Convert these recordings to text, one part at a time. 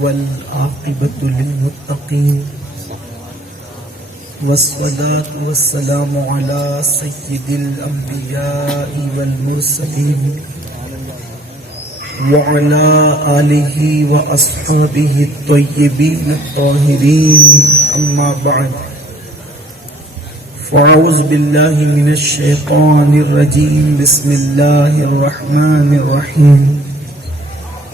والعاقبة للمتقين والصلاة والسلام على سيد الأنبياء والمرسلين وعلى آله وأصحابه الطيبين الطاهرين أما بعد فأعوذ بالله من الشيطان الرجيم بسم الله الرحمن الرحيم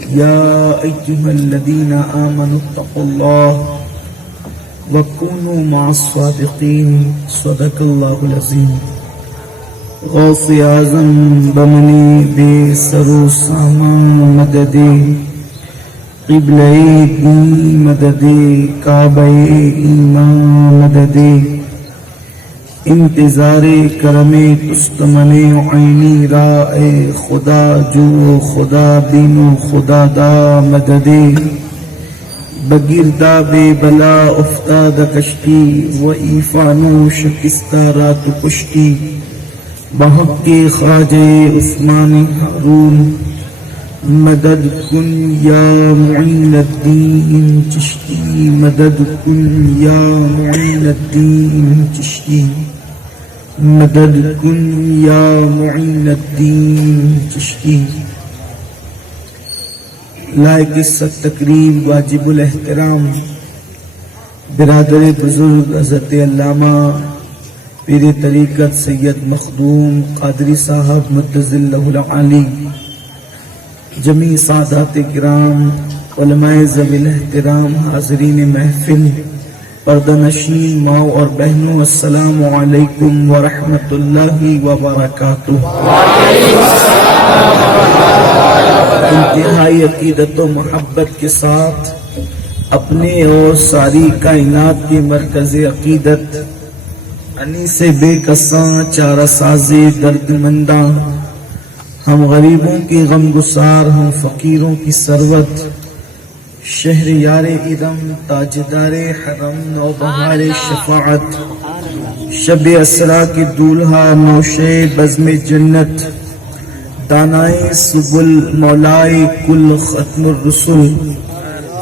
يا أيها الذين آمنوا اتقوا الله وكونوا مع الصادقين صدق الله العظيم غوث اعظم بمنی بے سرو سامان مددے قبلہ دین مددے کعبہ ایمان مددے انتظار کرم تستمن عینی رائے خدا جو خدا بین خدا دا مددے بگردہ بے بلا افتاد کشتی و ایفانو شکستہ رات کشتی بحق کے خواجہ عثمان ہارون مدد کن یا معین الدین چشتی مدد کن یا معین الدین چشتی مدد کن یا معین الدین چشتی لائق عزت تقریب واجب الاحترام برادر بزرگ حضرت علامہ پیر طریقت سید مخدوم قادری صاحب مدظ اللہ العالی جمیع سادات کرام علماء ذوی الاحترام حاضرین محفل پردہ نشین ماؤں اور بہنوں السلام علیکم ورحمۃ اللہ وبرکاتہ انتہائی عقیدت و محبت کے ساتھ اپنے اور ساری کائنات کے مرکز عقیدت انی سے بے کساں چارہ سازے درد منداں ہم غریبوں کی غم گسار ہم فقیروں کی ثروت شہر یار ارم تاجدار حرم نوبہار شفاعت شب اسرا کے دولہا نوشے بزم جنت دانائے سبل مولائے کل ختم الرسل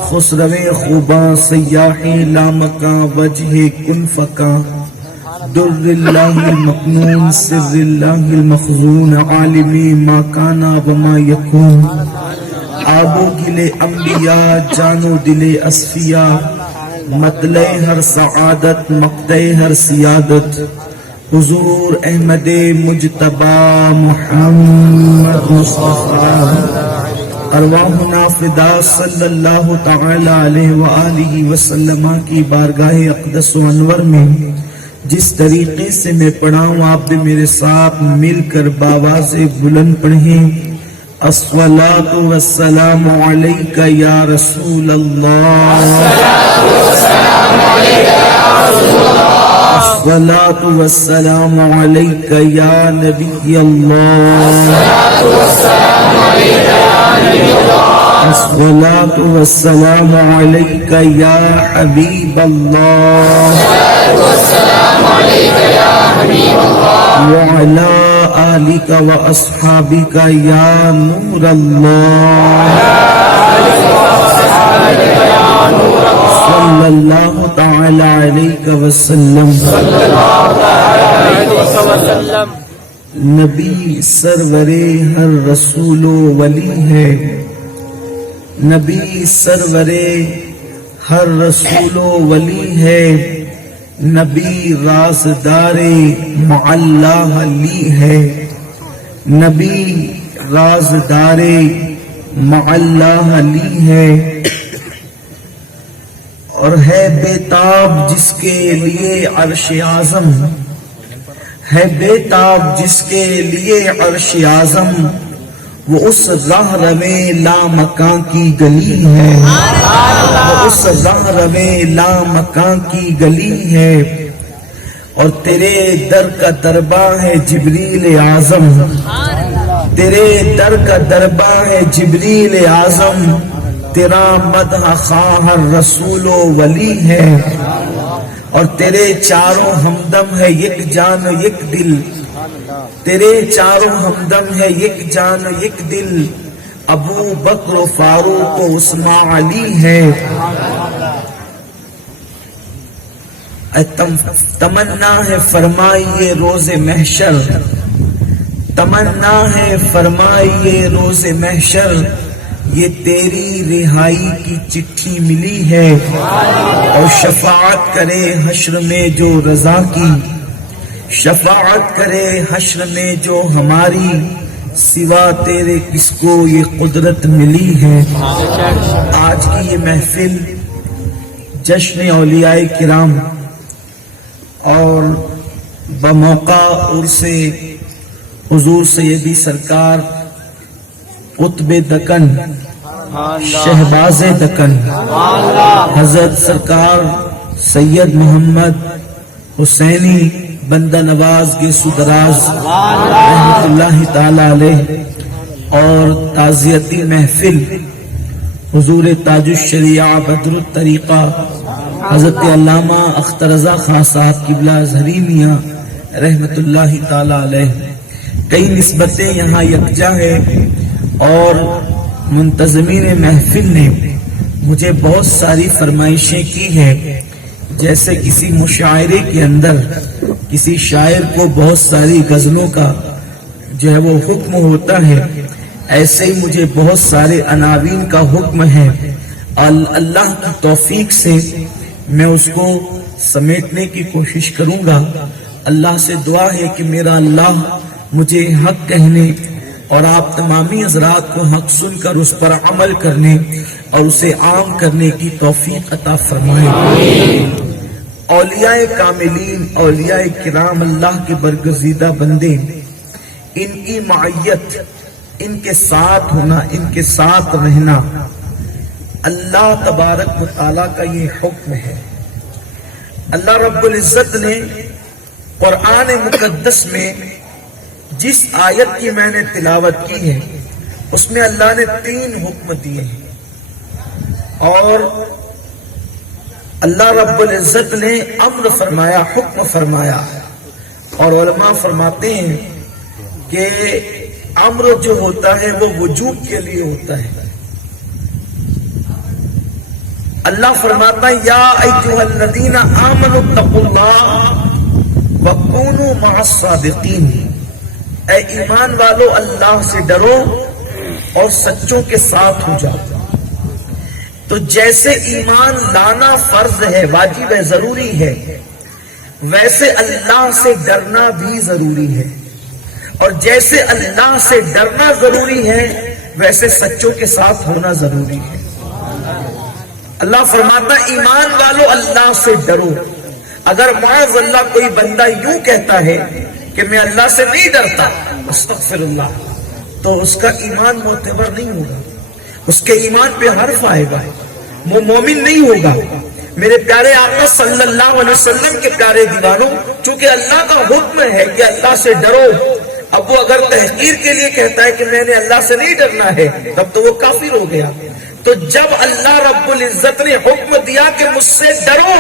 خسرو خوباں سیاح لامکاں وجہ کن فکاں در اللہ المکنون سر اللہ المخزون عالم ما کانا وما یکون آبو گلے انبیاء جانو دلے اصفیاء مطلع ہر سعادت مقطع ہر سیادت حضور احمد مجتبی محمد مصطفیٰ ارواحنا فدا صلی اللہ تعالی علیہ وآلہ وسلم کی بارگاہ اقدس و انور میں جس طریقے سے میں پڑھاؤں آپ بھی میرے ساتھ مل کر باواز بلند پڑھیں الصلاۃ والسلام علیک یا رسول اللہ الصلاۃ والسلام علیک یا نبی اللہ الصلاۃ والسلام علیک یا حبیب اللہ وعلى آلك وأصحابك يا نور الله صلى الله تعالى عليك وسلم نبی سرور ہر رسول و ولی ہے نبی سرور ہر رسول و ولی ہے نبی رازدار معلّہ علی ہے نبی رازدار معلّہ علی ہے اور ہے بےتاب جس کے لیے عرش اعظم ہے بےتاب جس کے لیے عرش اعظم وہ اس راہ روے لامکاں کی گلی ہے وہ اس راہ روے لامکاں کی گلی ہے اور تیرے در کا درباں ہے جبریل اعظم تیرے در کا درباں ہے جبریل اعظم تیرا مدح خواہ ہر رسول و ولی ہے اور تیرے چاروں ہمدم ہے یک جان یک دل تیرے چاروں ہمدم ہے یک جان یک دل ابو بکر و فاروق و عثمان علی ہے. تمنا ہے فرمائیے روز محشر، تمنا ہے فرمائیے روز محشر، یہ تیری رہائی کی چٹھی ملی ہے. اور شفاعت کرے حشر میں جو رضا کی، شفاعت کرے حشر میں جو ہماری، سوا تیرے کس کو یہ قدرت ملی ہے. آج کی یہ محفل جشن اولیاء کرام اور بموقع عرس حضور سیدی سرکار قطب دکن شہباز دکن حضرت سرکار سید محمد حسینی بندہ نواز کے سدراز رحمت اللہ تعالی علیہ اور تعزیتی محفل حضور تاج الشریعہ بدر الطریقہ حضرت علامہ اختر رضا خان صاحب قبلہ ازہری میاں رحمت اللہ تعالی علیہ. کئی نسبتیں یہاں یکجا ہے اور منتظمین محفل نے مجھے بہت ساری فرمائشیں کی ہیں. جیسے کسی مشاعرے کے اندر کسی شاعر کو بہت ساری غزلوں کا جو ہے وہ حکم ہوتا ہے، ایسے ہی مجھے بہت سارے عناوین کا حکم ہے. اللہ کی توفیق سے میں اس کو سمیٹنے کی کوشش کروں گا. اللہ سے دعا ہے کہ میرا اللہ مجھے حق کہنے اور آپ تمامی حضرات کو حق سن کر اس پر عمل کرنے اور اسے عام کرنے کی توفیق عطا فرمائے. اولیاء کاملین، اولیاء کرام، اللہ کے برگزیدہ بندے، ان کی معیت، ان کے ساتھ ہونا، ان کے ساتھ رہنا اللہ تبارک و تعالیٰ کا یہ حکم ہے. اللہ رب العزت نے قرآن مقدس میں جس آیت کی میں نے تلاوت کی ہے اس میں اللہ نے 3 حکم دیے ہیں اور اللہ رب العزت نے امر فرمایا، حکم فرمایا. اور علماء فرماتے ہیں کہ امر جو ہوتا ہے وہ وجوب کے لیے ہوتا ہے. اللہ فرماتا ہے یا ایھا الذین آمنوا اتقوا اللہ وکونوا مع الصادقین، اے ایمان والو اللہ سے ڈرو اور سچوں کے ساتھ ہو جاؤ. تو جیسے ایمان لانا فرض ہے، واجب ہے، ضروری ہے، ویسے اللہ سے ڈرنا بھی ضروری ہے. اور جیسے اللہ سے ڈرنا ضروری ہے ویسے سچوں کے ساتھ ہونا ضروری ہے. اللہ فرماتا ایمان والو اللہ سے ڈرو. اگر معاذ اللہ کوئی بندہ یوں کہتا ہے کہ میں اللہ سے نہیں ڈرتا، استغفر اللہ، تو اس کا ایمان معتبر نہیں ہوگا، اس کے ایمان پہ حرف آئے گا، وہ مومن نہیں ہوگا. میرے پیارے آقا صلی اللہ علیہ وسلم کے پیارے دیوانوں، چونکہ اللہ کا حکم ہے کہ اللہ سے ڈرو، اب وہ اگر تحقیر کے لیے کہتا ہے کہ میں نے اللہ سے نہیں ڈرنا ہے تب تو وہ کافر ہو گیا. تو جب اللہ رب العزت نے حکم دیا کہ مجھ سے ڈرو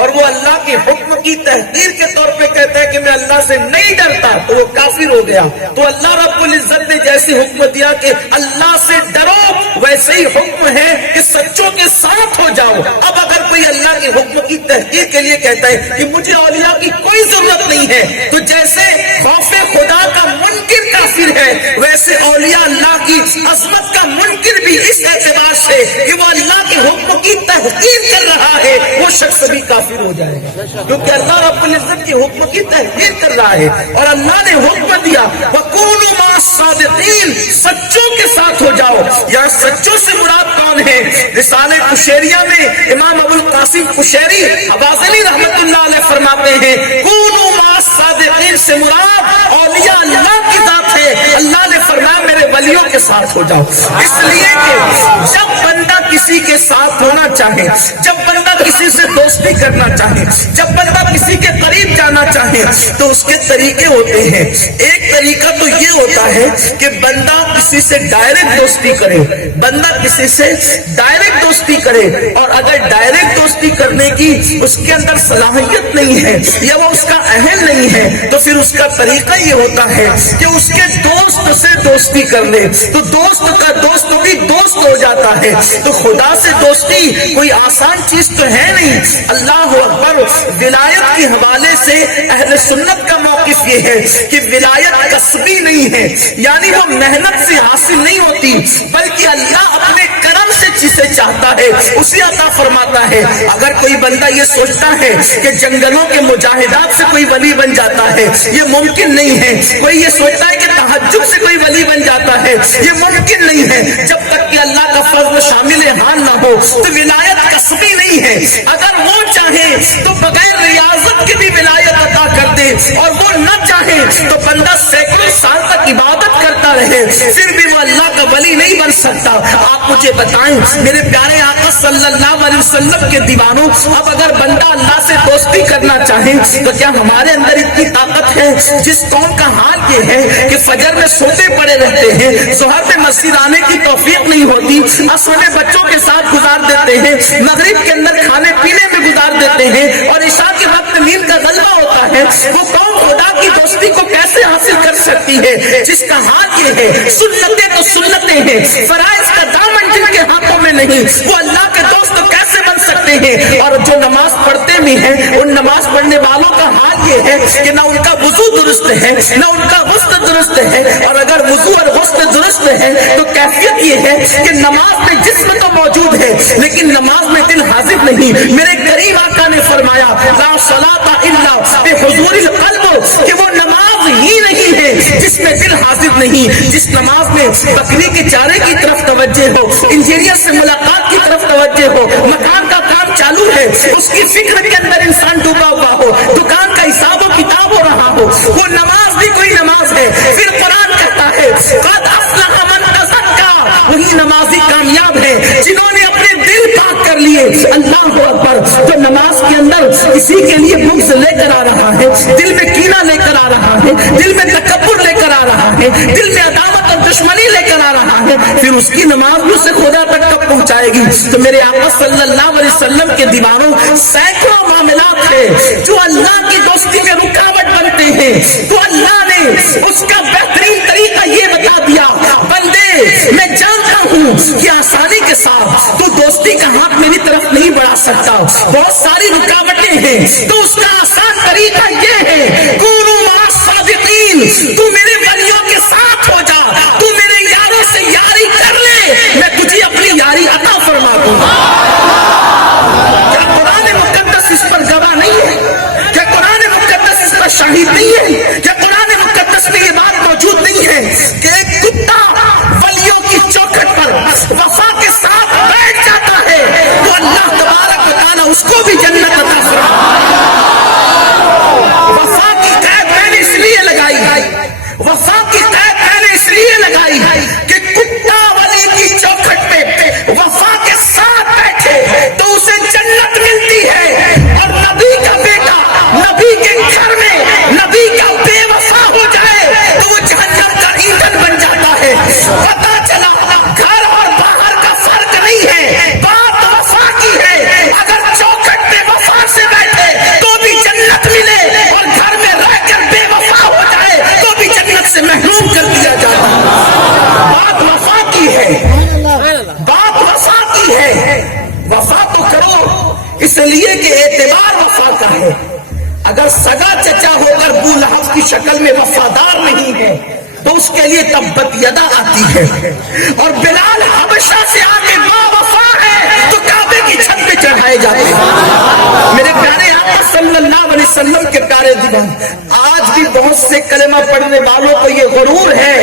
اور وہ اللہ کے حکم کی تحقیر کے طور پہ کہتا ہے کہ میں اللہ سے نہیں ڈرتا تو وہ کافر ہو گیا. تو اللہ رب العزت نے جیسے حکم دیا کہ اللہ سے ڈرو ویسے ہی حکم ہے کہ سچوں کے ساتھ ہو جاؤ. اب اگر کوئی اللہ کے حکم کی تحقیر کے لیے کہتا ہے کہ مجھے اولیاء کی کوئی ضرورت نہیں ہے، تو جیسے خوف خدا کا منکر کافر ہے ویسے اولیاء اللہ کی عظمت کا منکر بھی اس اعتبار سے کہ وہ اللہ کے حکم کی تحقیر کر رہا ہے وہ شخص بھی کافر ہو جائے گا، کیونکہ اللہ رب العزت کے حکم کی تحقیر کر رہا ہے. اور اللہ نے حکم دیا وَكُونُوا مَعَ الصَّادِقِينَ، سچوں کے ساتھ ہو جاؤ. یہاں سچوں سے مراد کون ہے؟ رسالہ قشیریہ میں امام ابو القاسم قشیری حوازنی رحمت اللہ علیہ فرماتے ہیں کونوا مع الصادقین سے مراد اولیاء اللہ کی ذات ہے. اللہ نے فرمایا میرے ولیوں کے ساتھ ہو جاؤ. اس لیے کہ جب بندہ کسی کے ساتھ ہونا چاہے، جب بندہ کسی سے دوستی کرنا چاہے، جب بندہ کسی کے قریب جانا چاہے تو اس کے طریقے ہوتے ہیں. ایک طریقہ تو یہ ہوتا ہے کہ بندہ کسی سے ڈائریکٹ دوستی کرے، بندہ کسی سے ڈائریکٹ دوستی کرے، اور اگر ڈائریکٹ دوستی کرنے کی اس کے اندر صلاحیت نہیں ہے یا وہ اس کا اہل نہیں ہے تو پھر اس کا طریقہ یہ ہوتا ہے کہ اس کے دوست سے دوستی کر لے تو دوست کا دوست بھی دوست ہو جاتا ہے. تو خدا سے دوستی کوئی آسان چیز تو ہے نہیں. اللہ اکبر. ولایت کے حوالے سے اہل سنت کا موقف یہ ہے کہ ولایت کسبی نہیں ہے، یعنی وہ محنت سے حاصل نہیں ہوتی، بلکہ اللہ اپنے کرم سے جسے چاہتا ہے اسے عطا فرماتا ہے. اگر کوئی بندہ یہ سوچتا ہے کہ جنگلوں کے مجاہدات سے کوئی ولی بن جاتا ہے، یہ ممکن نہیں ہے. کوئی یہ سوچتا ہے کہ تہجد سے کوئی ولی بن جاتا ہے، یہ ممکن نہیں ہے. جب تک کہ اللہ کا فضل شامل حال نہ ہو تو ولایت کسبی نہیں ہے. اگر وہ چاہے تو بغیر ریاضت کے بھی ولایت عطا کر دے، اور وہ نہ چاہے تو بندہ سینکڑوں سال تک عبادت کرتا رہے، پھر بھی وہ اللہ کا ولی نہیں بن سکتا. آپ مجھے بتائیں میرے پیارے آقا صلی اللہ علیہ وسلم کے دیوانوں، اب اگر بندہ اللہ سے دوستی کرنا چاہے تو کیا ہمارے اندر اتنی طاقت ہے؟ جس قوم کا حال یہ ہے کہ فجر میں سوتے پڑے رہتے ہیں، ظہر میں مسجد آنے کی توفیق نہیں ہوتی، عصر میں بچوں کے ساتھ گزار دیتے ہیں، مغرب کے اندر کھانے پینے میں گزار دیتے ہیں، اور عشاء کے وقت نیند کا غلبہ ہوتا ہے، وہ قوم خدا کی دوستی کو کیسے حاصل کر سکتی ہے؟ جس کا حال یہ ہے سنتیں تو سنتیں ہیں، فرائض کا دامن جن کے ہاتھوں میں نہیں، وہ اللہ کے دوست کیسے بن سکتے ہیں؟ اور جو نماز پڑھتے بھی ہیں ان نماز پڑھنے والوں کا حال یہ ہے کہ نہ ان کا وضو درست ہے نہ ان کا غسل درست ہے، اور اگر وضو اور غسل درست ہے تو کیفیت یہ ہے کہ نماز میں جسم تو موجود ہے لیکن نماز میں دل حاضر نہیں. میرے کریم آقا نے فرمایا لا صلاۃ الا بحضور القلب، کہ وہ نماز ہی نہیں ہے جس میں دل حاضر نہیں. جس نماز میں بکری کے چارے کی طرف توجہ ہو، انجینئر سے ملاقات کی طرف توجہ ہو، مکان کا کام چالو ہے اس کی فکر کے اندر انسان ڈوبا ہوا ہو، دکان کا حساب و کتاب ہو رہا ہو، وہ نماز بھی کوئی نماز ہے. پھر قرآن کہتا ہے قد افلح من تزکا، وہی نمازی کامیاب ہے جنہوں نے اپنے دل پاک کر لیے. اللہ اکبر. جو نماز کے اندر کسی کے لیے بغض لے کر آ رہا ہے، دل میں کینہ لے کر آ رہا ہے، دل میں تکبر لے کر آ رہا ہے، دل میں عداوت اور دشمنی لے کر آ رہا ہے، پھر اس کی نماز بھی اسے خدا تک کب پہنچائے گی؟ تو میرے آقا صلی اللہ علیہ وسلم کے دیوانوں، سینکڑوں معاملات ہیں جو اللہ کی دوستی میں رکاوٹ بنتے ہیں، تو اللہ نے اس کا بہترین طریقہ یہ بتا دیا بندے میں جانتا ہوں کہ آسانی کے ساتھ تو دوستی کا ہاتھ میری طرف نہیں بڑھا سکتا، بہت ساری رکاوٹیں ہیں، تو اس کا آسان طریقہ یہ ہے کونوا مع الصادقین، تو میرے ولیوں کے ساتھ ہو جا، تو میرے یاروں سے یاری کر لے، میں تجھے اپنی یاری عطا فرما دوں گا. کیا قرآن مقدس اس پر گواہ نہیں ہے؟ کیا قرآن مقدس اس پر شاہد نہیں ہے؟ کیا قرآن مقدس میں یہ بات موجود نہیں ہے کہ ایک کتا ولیوں کی چوکھٹ پر وفا کے ساتھ بیٹھ جاتا ہے تو اللہ تبارک و تعالیٰ اس کو بھی جنت عطا فرماتا ہے؟ وفا کی قید میں نے اس لیے لگائی، وفا کی قید میں نے اس لیے لگائی کہ کتا ولی کی چوکھٹ پہ وفا کے ساتھ بیٹھے تو اسے جنت ملتی ہے، اور نبی کا بیٹا نبی کے گھر میں نبی کا بے وفا ہو جائے تو وہ جہنم کا ایندھن بن جاتا ہے. پتا چلا گھر اور باہر کا فرق نہیں ہے، بات وفا کی ہے. اگر چوکھٹ پہ وفا سے بیٹھے تو بھی جنت ملے، اور گھر میں رہ کر بے وفا ہو جائے تو بھی جنت سے محروم کر دیا جاتا ہے. بات وفا کی ہے، بات وفا کی ہے. وفا تو کرو اس لیے کہ اعتبار وفا کا ہے. اگر سگا چچا ہو کر ابو لہب کی شکل میں وفادار نہیں ہے تو اس کے لیے تبت یدا آتی ہے. اور بلال حبشہ سے آگے با وفا ہے تو کعبے کی چھت پہ چڑھائے جاتے ہیں. میرے پیارے آقا صلی اللہ علیہ وسلم کے پیارے دیوان، آج بھی بہت سے کلمہ پڑھنے والوں کو یہ غرور ہے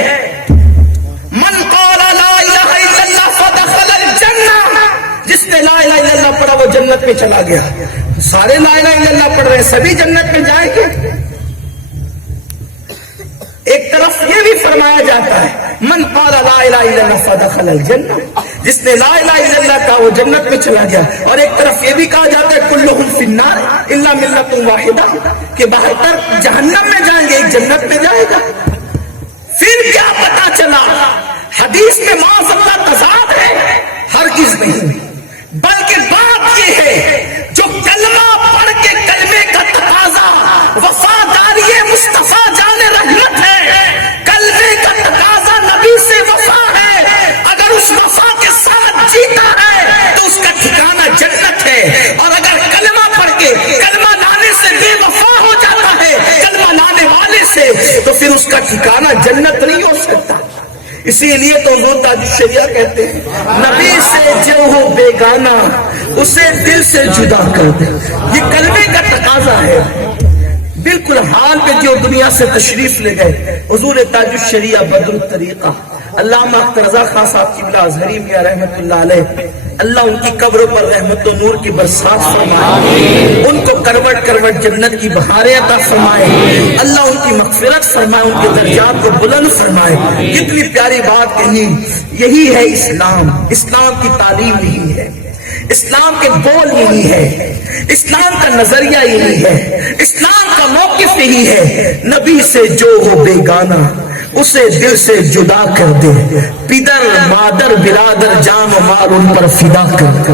من قال لا الہ الا اللہ فدخل الجنہ، جس نے لا الہ الا اللہ پڑھا وہ جنت میں چلا گیا. سارے لا الہ الا اللہ پڑھ رہے ہیں، سبھی جنت میں جائیں گے؟ ایک طرف یہ بھی فرمایا جاتا ہے من قال لا الہ الا اللہ فدخل الجنہ، جس نے لا الہ الا اللہ کہا وہ جنت میں چلا گیا. اور ایک طرف یہ بھی کہا جاتا ہے کلہم فی النار الا ملۃ واحدہ، کہ 72 جہنم میں جائیں گے، ایک جنت میں جائے گا. پھر کیا پتا چلا حدیث میں معاذ اللہ تضاد ہے؟ ہرگز نہیں، بلکہ بات یہ ہے جو کلمہ پڑھ کے کلمے کا تقاضا وفاداری مصطفیٰ جان رحمت ہے، کلمے کا تقاضا ٹھکانہ جنت نہیں ہو سکتا. اسی لیے تو حضور تاج الشریعہ کہتے ہیں نبی سے جو ہو بیگانہ اسے دل سے جدا کر دے. یہ کلمے کا تقاضا ہے. بالکل حال پہ جو دنیا سے تشریف لے گئے حضور تاج الشریعہ بدر الطریقہ علامہ اختر رضا خان صاحب قبلہ ازہری میاں رحمۃ اللہ علیہ، اللہ ان کی قبروں پر رحمت و نور کی برسات فرمائے، ان کو کروٹ کروٹ جنت کی بہاریں عطا فرمائے، اللہ ان کی مغفرت فرمائے، ان کے درجات کو بلند فرمائے. کتنی پیاری بات کہی. یہی ہے اسلام. اسلام کی تعلیم یہی ہے، اسلام کے بول یہی ہے، اسلام کا نظریہ یہی ہے، اسلام کا موقف یہی ہے. نبی سے جو ہو بیگانہ اسے دل سے جدا کر دے. پدر مادر برادر جان و مال ان پر فدا کر دے.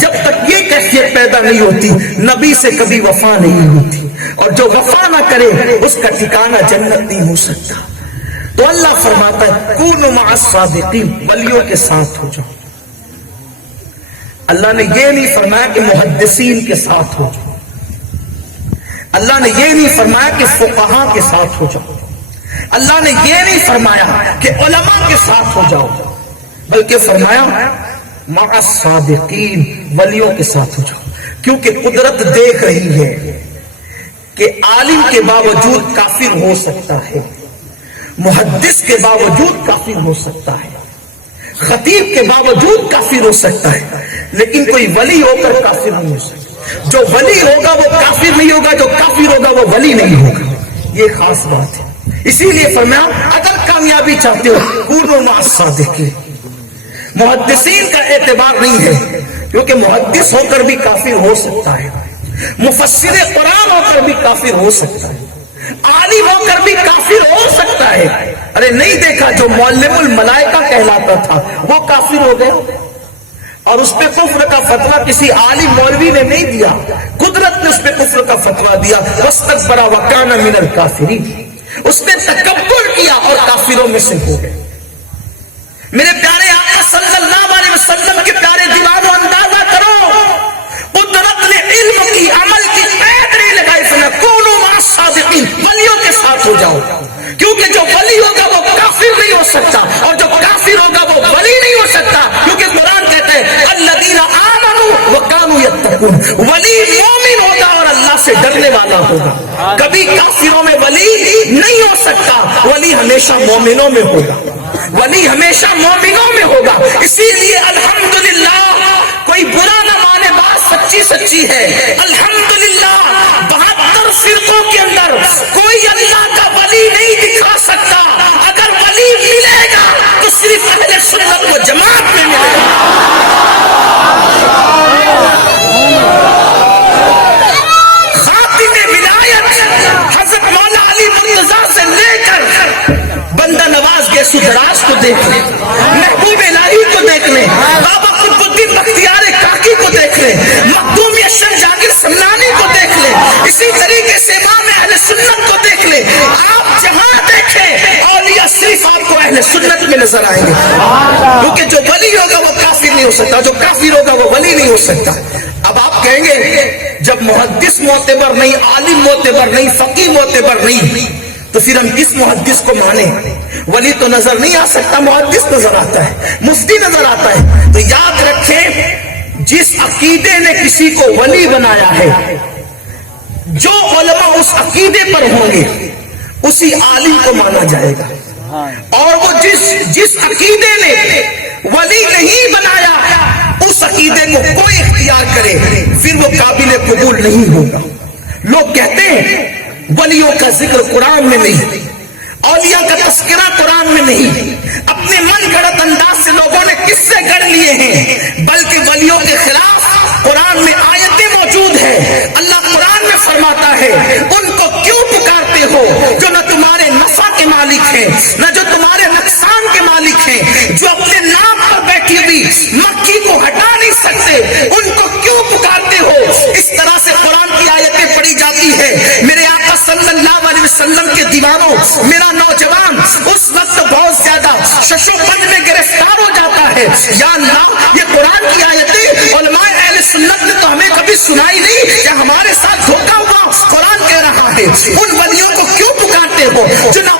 جب تک یہ کیفیت پیدا نہیں ہوتی نبی سے کبھی وفا نہیں ہوتی، اور جو وفا نہ کرے اس کا ٹھکانہ جنت نہیں ہو سکتا. تو اللہ فرماتا ہے کونوا مع الصادقین، ولیوں کے ساتھ ہو جاؤ. اللہ نے یہ نہیں فرمایا کہ محدثین کے ساتھ ہو جاؤ، اللہ نے یہ نہیں فرمایا کہ فقہاء کے ساتھ ہو جاؤ، اللہ نے یہ نہیں فرمایا کہ علماء کے ساتھ ہو جاؤ، بلکہ فرمایا مع الصادقین، ولیوں کے ساتھ ہو جاؤ. کیونکہ قدرت دیکھ رہی ہے کہ عالم کے باوجود کافر ہو سکتا ہے، محدث کے باوجود کافر ہو سکتا ہے، خطیب کے باوجود کافر ہو سکتا ہے، لیکن کوئی ولی ہو کر کافر نہیں ہو سکتا. جو ولی ہوگا وہ کافر نہیں ہوگا، جو کافر ہوگا وہ ولی نہیں ہوگا. یہ خاص بات ہے. اسی لیے فرمایا اگر کامیابی چاہتے ہو کونوا مع الصادقین. محدثین کا اعتبار نہیں ہے، کیونکہ محدث ہو کر بھی کافر ہو سکتا ہے، مفسر قرآن ہو کر بھی کافر ہو سکتا ہے، عالم ہو کر بھی کافر ہو سکتا ہے. ارے نہیں دیکھا جو معلم الملائکہ کہلاتا تھا وہ کافر ہو گیا، اور اس پہ کفر کا فتویٰ کسی عالم مولوی نے نہیں دیا، قدرت نے اس پہ کفر کا فتویٰ دیا. واستکبر وکان من الکافرین. اس نے تکبر کیا اور کافروں میں سے ہو گئے. میرے پیارے آقا صلی اللہ علیہ وسلم کے پیارے دیوانوں اندازہ کرو، قدرت نے علم کی عمل کی قید نہیں لگائی. فَنَكُونُوا مَعَ الصَّادِقِينَ، ولیوں کے ساتھ ہو جاؤ. کیونکہ جو ولی ہوگا وہ کافر نہیں ہو سکتا، اور جو کافر ہوگا وہ ولی نہیں ہو سکتا. کیونکہ قرآن کہتا ہے الَّذِينَ آمَنُوا وَكَانُوا يَتَّقُونَ. ولی مومن ہوگا اور اللہ سے ڈرنے والا ہوگا. کبھی کافروں میں ولی نہیں ہو سکتا، ولی ہمیشہ مومنوں میں ہوگا، ولی ہمیشہ مومنوں میں ہوگا. اسی لیے الحمدللہ کوئی برا نہ مانے، بات سچی سچی ہے. الحمدللہ 72 فرقوں کے اندر کوئی اللہ کا ولی نہیں دکھا سکتا. اگر ولی ملے گا تو صرف اہل سنت و جماعت میں ملے گا. خاتم ولایت حضرت مولا علی مرتضیٰ سے لے کر بندہ نواز گیسو دراز کو دیکھ لیں، محبوب الہی کو دیکھ لیں، بابا قطب الدین بختیار کاکی کو دیکھ لیں، مخدوم یشن جاگیر سمنانی کو دیکھ لیں، اسی طریقے سے امام اہل سنت کو دیکھ لیں. آپ جہاں دیکھیں اولیاء صرف آپ کو اہل سنت میں نظر آئیں گے. کیونکہ جو ولی ہوگا وہ کافر نہیں ہو سکتا، جو کافر ہوگا وہ ولی نہیں ہو سکتا. اب آپ کہیں گے جب محدث معتبر نہیں، عالم معتبر نہیں، فقیہ معتبر نہیں، تو پھر ہم کس محدث کو مانیں؟ ولی تو نظر نہیں آ سکتا، محدث نظر آتا ہے، مفتی نظر آتا ہے. تو یاد رکھیں جس عقیدے نے کسی کو ولی بنایا ہے، جو علماء اس عقیدے پر ہوں گے اسی عالم کو مانا جائے گا. اور وہ جس عقیدے نے ولی نہیں بنایا اس عقیدے کو کوئی اختیار کرے پھر وہ قابل قبول نہیں ہوگا. لوگ کہتے ہیں ولیوں کا ذکر قرآن میں نہیں، اولیاء کا تذکرہ قرآن میں نہیں، اپنے من گھڑت انداز سے لوگوں نے قصے گڑھ لیے ہیں، بلکہ ولیوں کے خلاف قرآن میں آیتیں موجود ہیں. اللہ قرآن میں فرماتا ہے ان کو کیوں پکارتے ہو جو نہ تمہارے نفع کے مالک ہیں نہ جو تمہارے نقصان کے مالک ہیں، جو اپنے نام پر بیٹھی ہوئی مکھی کو ہٹا نہیں سکتے، ان کو کیوں پکارتے ہو؟ اس طرح سے قرآن کی آیتیں پڑھی جاتی ہے. میرے آقا صلی اللہ علیہ وسلم کے دیوانوں، میرا نوجوان اس وقت بہت زیادہ ششو پنج میں گرفتار ہو جاتا ہے. یا اللہ یہ قرآن کی آیتیں علماء اہل سنت نے تو ہمیں کبھی سنائی نہیں، یا ہمارے ساتھ دھوکہ ہوا؟ قرآن کہہ رہا ہے ان ولیوں کو کیوں پکارتے ہو جو نہ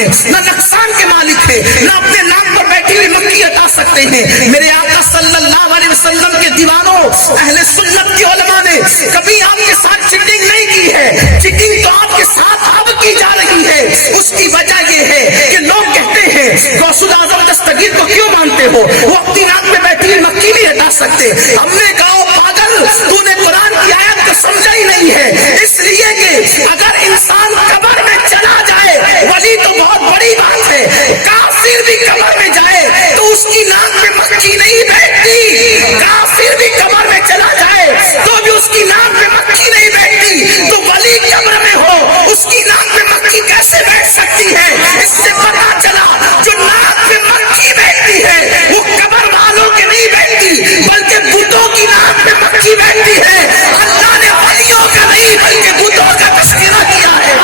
ہیں، نہ نقصان کے مالک ہیں، نہ اپنے نام پر بیٹھی ہوئی مکھی ہٹا سکتے ہیں۔ میرے آقا صلی اللہ علیہ وسلم کے دیوانوں، اہل سنت کے علماء نے کبھی آپ کے ساتھ چیٹنگ نہیں کی ہے۔ چیٹنگ تو آپ کے ساتھ اب کی جا رہی ہے۔ اس کی وجہ یہ ہے کہ لوگ کہتے ہیں غوث الاعظم دستگیر کو کیوں مانتے ہو، وہ اپنی ناک میں بیٹھی ہوئی مکھی نہیں ہٹا سکتے۔ ہم نے کہا پاگل، تو نے قرآن کی آیت کو سمجھا ہی نہیں ہے، اس لیے کہ اگر انسان قبر میں چلا جائے ولی تو بہت بڑی بات ہے، کافر بھی قبر میں جائے تو اس کی ناک میں مکھی نہیں بیٹھتی۔ کافر بھی قبر میں چلا جائے تو بھی اس کی ناک میں مکھی نہیں بیٹھتی، تو ولی قبر میں ہو اس کی ناک میں مکھی کیسے بیٹھ سکتی ہے؟ اس سے پتا چلا جو ناک میں مکھی بیٹھتی ہے وہ قبر والوں کے نہیں بیٹھتی بلکہ بتوں کی ناک میں مکھی بیٹھتی ہے۔ اللہ نے ولیوں کا نہیں بلکہ بتوں کا تذکرہ کیا ہے،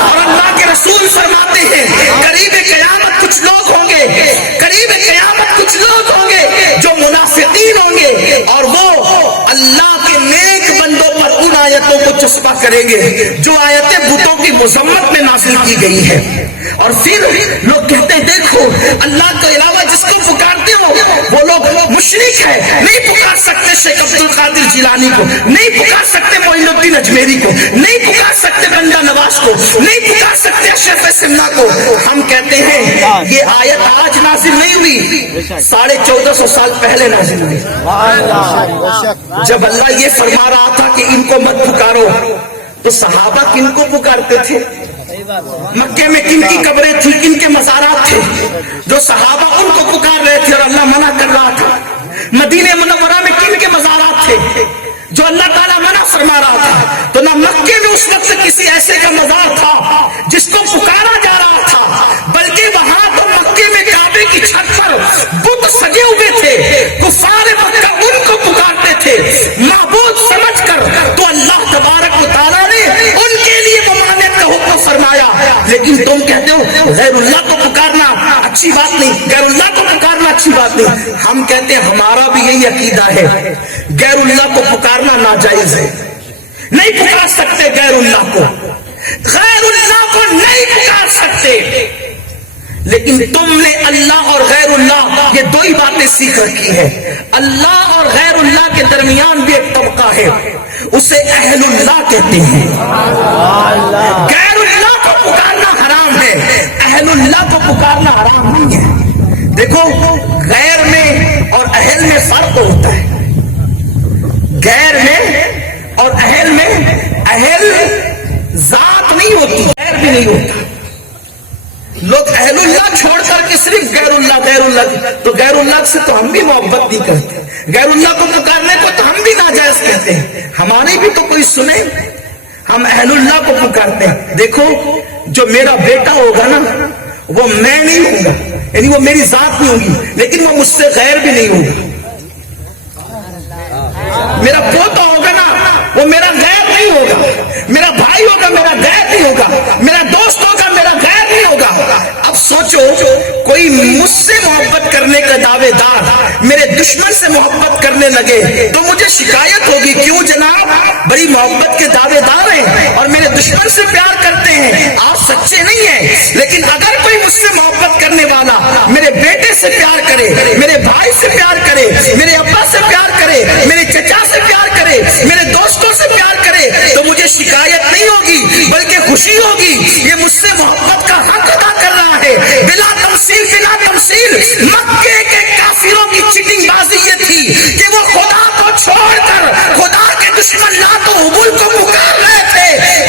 اور اللہ کے رسول فرماتے ہیں قریب قیامت کچھ لوگ ہوں گے، قریب قیامت کچھ لوگ ہوں گے جو منافقین ہوں گے، اور وہ اللہ کے نیک بندوں پر ان آیتوں کو چسپا کریں گے جو آیتیں بتوں کی مذمت میں نازل کی گئی ہے۔ اور پھر لوگ کہتے ہیں دیکھو اللہ کے علاوہ جس کو پکارتے ہو وہ لوگ مشرک ہے، نہیں پکار سکتے شیخ عبد القادر جیلانی کو، نہیں پکار سکتے معین الدین اجمیری کو، نہیں پکار سکتے بندہ نواز کو، نہیں پکار سکتے اشرف سمنا کو۔ ہم کہتے ہیں یہ آیت آج نازل نہیں ہوئی، 1450 سال پہلے نازل ہوئی۔ جب اللہ یہ فرما رہا تھا کہ ان کو مت پکارو تو صحابہ کن کو پکارتے تھے؟ مکے میں کن کی قبریں تھی، کن کے مزارات تھے جو صحابہ ان کو پکار رہے تھے اور اللہ منع کر رہا تھا؟ مدینہ منورہ میں کن کے مزارات تھے جو اللہ تعالیٰ منع فرما رہا تھا؟ تو نہ مکے میں اس وقت کسی ایسے کا مزار تھا جس کو پکارا جا رہا تھا، بلکہ وہاں تو مکے میں کعبے کی چھت پر بت سجے ہوئے تھے، کفار مکہ ان کو پکارتے تھے معبود سمجھ کر، تو اللہ تبارک و تعالیٰ نے ان کے لیے ممانعت کا حکم فرمایا۔ لیکن تم کہتے ہو غیر اللہ کو پکارنا اچھی بات نہیں، غیر اللہ کو پکارنا اچھی بات نہیں۔ ہم کہتے ہیں ہمارا بھی یہی عقیدہ ہے، غیر اللہ کو پکارنا ناجائز ہے، نہیں پکار سکتے غیر اللہ کو، غیر اللہ کو نہیں پکار سکتے۔ لیکن تم نے اللہ اور غیر اللہ یہ دو ہی باتیں سیکھ رکھی ہے۔ اللہ اور غیر اللہ کے درمیان بھی ایک طبقہ ہے، اسے اہل اللہ کہتے ہیں۔ غیر اللہ کو پکارنا حرام ہے، اہل اللہ کو پکارنا حرام نہیں ہے۔ دیکھو غیر میں اور اہل میں فرق ہوتا ہے، غیر میں اور اہل میں اہل ذات نہیں ہوتی، غیر بھی نہیں ہوتا۔ لوگ اہل اللہ چھوڑ کر کے صرف غیر اللہ تو غیر اللہ سے تو ہم بھی محبت نہیں کرتے، غیر اللہ کو پکارنے کو تو ہم بھی ناجائز کہتے ہیں، ہماری بھی تو کوئی سنے، ہم اہل اللہ کو پکارتے ہیں۔ دیکھو جو میرا بیٹا ہوگا نا وہ میں نہیں ہوں گا، یعنی وہ میری ذات نہیں ہوگی، لیکن وہ مجھ سے غیر بھی نہیں ہوگا۔ میرا پوتا ہوگا نا وہ میرا غیر نہیں ہوگا، میرا بھائی ہوگا میرا غیر نہیں ہوگا، میرا دوست ہوگا میرا غیر نہیں ہوگا۔ اب سوچو کوئی مجھ سے محبت کرنے کا دعوے دار میرے دشمن سے محبت کرنے لگے تو مجھے شکایت ہوگی، کیوں جناب بڑی محبت کے دعوے دار ہیں اور میرے دشمن سے پیار کرتے ہیں، آپ سچے نہیں ہیں۔ لیکن اگر کوئی مجھ سے محبت کرنے والا میرے بیٹے سے پیار کرے، میرے بھائی سے پیار کرے، میرے ابا سے پیار کرے، میرے چچا سے پیار کرے، میرے دوستوں سے پیار کرے تو مجھے شکایت نہیں ہوگی بلکہ خوشی ہوگی، یہ مجھ سے محبت کا حق ادا کر رہا ہے۔ بلا تمثیل مکے کے کافروں کی چٹنگ بازی یہ تھی کہ وہ خدا کو چھوڑ کر خدا کے دشمن لات و حبل کو پکار رہے تھے۔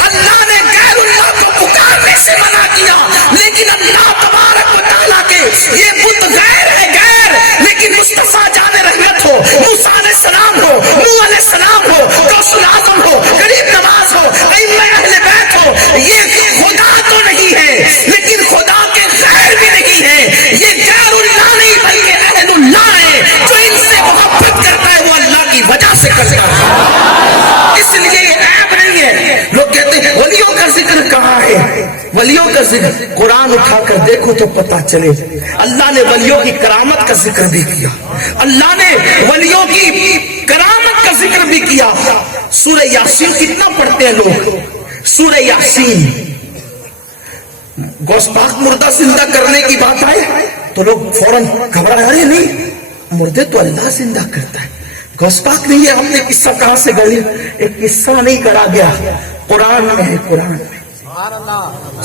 اللہ نے غیر اللہ کو پکارنے سے منع کیا، لیکن اللہ تبارک و تعالیٰ کے یہ بت غیر ہے غیر، لیکن مصطفیٰ جان رحمت ہو، موسیٰ علیہ السلام ہو، نوح علیہ السلام ہو، غوث الاعظم ہو، غریب نواز ہو، ائمہ اہل بیت ہو، یہ خدا تو نہیں ہے لیکن خدا کے غیر بھی نہیں ہے، یہ غیر اللہ نہیں بلکہ اہل اللہ ہے، جو ان سے محبت کرتا ہے وہ اللہ کی وجہ سے کرتا ہے، اس لیے یہ عیب نہیں ہے۔ لوگ کہتے ہیں ولیوں کا ذکر کہاں ہے؟ ولیوں کا ذکر قرآن اٹھا کر دیکھو تو پتہ چلے، اللہ نے ولیوں کی کرامت کا ذکر بھی کیا، اللہ نے ولیوں کی کرامت کا ذکر بھی کیا۔ سورہ یاسین کتنا پڑھتے ہیں لوگ؟ سورہ یاسین گوس پاک مردہ زندہ کرنے کی بات آئے تو لوگ فوراً گھبرائے، ارے نہیں، مردے تو اللہ زندہ کرتا ہے، گوس پاک نہیں ہے، ہم نے قصہ کہاں سے گڑھی؟ ایک قصہ نہیں گڑا گیا، قرآن میں ہے، قرآن میں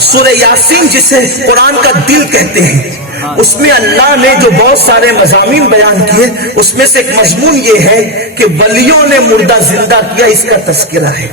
سورہ یاسین جسے قرآن کا دل کہتے ہیں، اس میں اللہ نے جو بہت سارے مضامین بیان کیے، اس میں سے ایک مضمون یہ ہے کہ ولیوں نے مردہ زندہ کیا، اس کا تذکرہ ہے۔